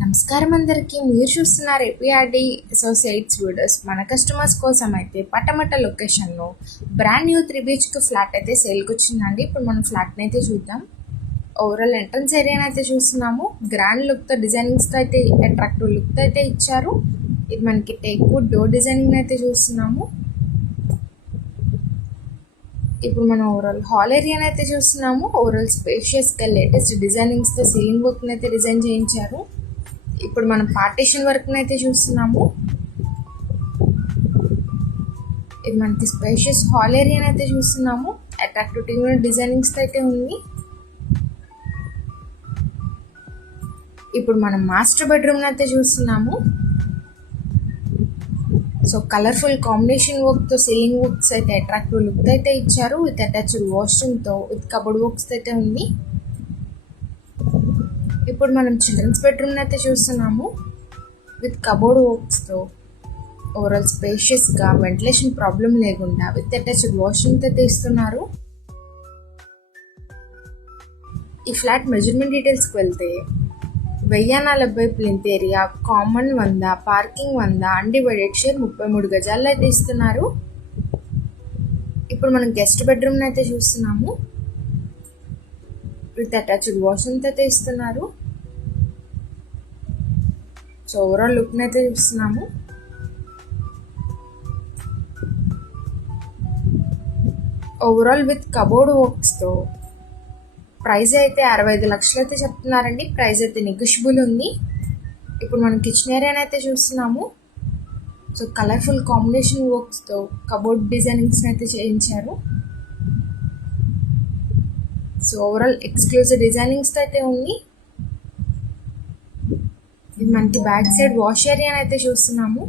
నమస్కారం అందరికీ. మీరు చూస్తున్నారు ఏపీఆర్డి అసోసియేట్స్ వీడియోస్. మన కస్టమర్స్ కోసం అయితే పటమట లొకేషన్లో బ్రాండ్ న్యూ 3 BHK ఫ్లాట్ అయితే సేల్కి వచ్చిందండి. ఇప్పుడు మనం ఫ్లాట్ని అయితే చూద్దాం. ఓవరాల్ ఎంట్రన్స్ ఏరియాని అయితే చూస్తున్నాము. గ్రాండ్ లుక్తో డిజైనింగ్స్తో అయితే అట్రాక్టివ్ లుక్తో అయితే ఇచ్చారు. ఇది మనకి టేక్ వుడ్ డోర్ డిజైనింగ్ అయితే చూస్తున్నాము. ఇప్పుడు మనం ఓవరాల్ హాల్ ఏరియాని అయితే చూస్తున్నాము. ఓవరాల్ స్పేషియస్గా లేటెస్ట్ డిజైనింగ్స్తో సీలింగ్ వర్క్ని అయితే డిజైన్ చేయించారు. ఇప్పుడు మనం పార్టీషన్ వర్క్ని అయితే చూస్తున్నాము. ఇది మనకి స్పేషియస్ హాల్ ఏరియాని అయితే చూస్తున్నాము. అట్రాక్టివ్ డిజైనింగ్స్తో అయితే ఉంది. ఇప్పుడు మనం మాస్టర్ బెడ్రూమ్ని అయితే చూస్తున్నాము. సో కలర్ఫుల్ కాంబినేషన్ వర్క్తో సీలింగ్ వర్క్స్ అయితే అట్రాక్టివ్ లుక్ అయితే ఇచ్చారు. విత్ అటాచ్డ్ వాష్రూమ్తో విత్ కబోర్డ్ వర్క్స్ అయితే ఉంది. ఇప్పుడు మనం చిల్డ్రన్స్ బెడ్రూమ్ని అయితే చూస్తున్నాము. విత్ కబోర్డ్ వర్క్స్తో ఓవరాల్ స్పేషియస్గా వెంటిలేషన్ ప్రాబ్లం లేకుండా విత్ అటాచ్డ్ వాష్రూమ్తో తీస్తున్నారు. ఈ ఫ్లాట్ మెజర్మెంట్ డీటెయిల్స్కి వెళ్తే 1040 plinth area, common 100, parking 100, undivided share 33 గజాల్లో అయితే ఇస్తున్నారు. ఇప్పుడు మనం గెస్ట్ బెడ్రూమ్ని అయితే చూస్తున్నాము. విత్ అటాచ్డ్ వాష్రూమ్తో అయితే ఇస్తున్నారు. సో ఓవరాల్ లుక్ని అయితే చూస్తున్నాము. ఓవరాల్ విత్ కబోర్డ్ వర్క్స్తో ప్రైస్ అయితే 65 లక్షలు అయితే చెప్తున్నారండి. ప్రైస్ అయితే నెగోషియబుల్ ఉంది. ఇప్పుడు మనం కిచెన్ ఏరియాని అయితే చూస్తున్నాము. సో కలర్ఫుల్ కాంబినేషన్ వర్క్స్తో కబోర్డ్ డిజైనింగ్స్ని అయితే చేయించారు. సో ఓవరాల్ ఎక్స్క్లూజివ్ డిజైనింగ్స్తో అయితే ఉంది. ఇది మనకి బ్యాక్ సైడ్ వాష్ ఏరియాని అయితే చూస్తున్నాము.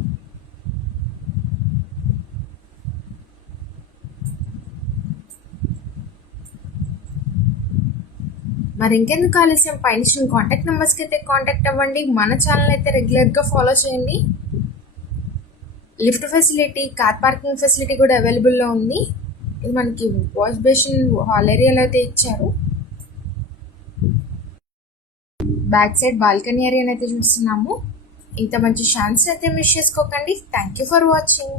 మరి ఇంకెందుకు ఆలస్యం, పైన కాంటాక్ట్ నెంబర్స్కి అయితే కాంటాక్ట్ అవ్వండి. మన ఛానల్ అయితే రెగ్యులర్గా ఫాలో చేయండి. Lift facility, car parking facility కూడా అవైలబుల్లో ఉంది. ఇది మనకి వాష్ బేసిన్ హాల్ ఏరియాలో అయితే ఇచ్చారు. బ్యాక్ సైడ్ బాల్కనీ ఏరియాని అయితే చూస్తున్నాము. ఇంత మంచి ఛాన్స్ అయితే మిస్ చేసుకోకండి. Thank you for watching.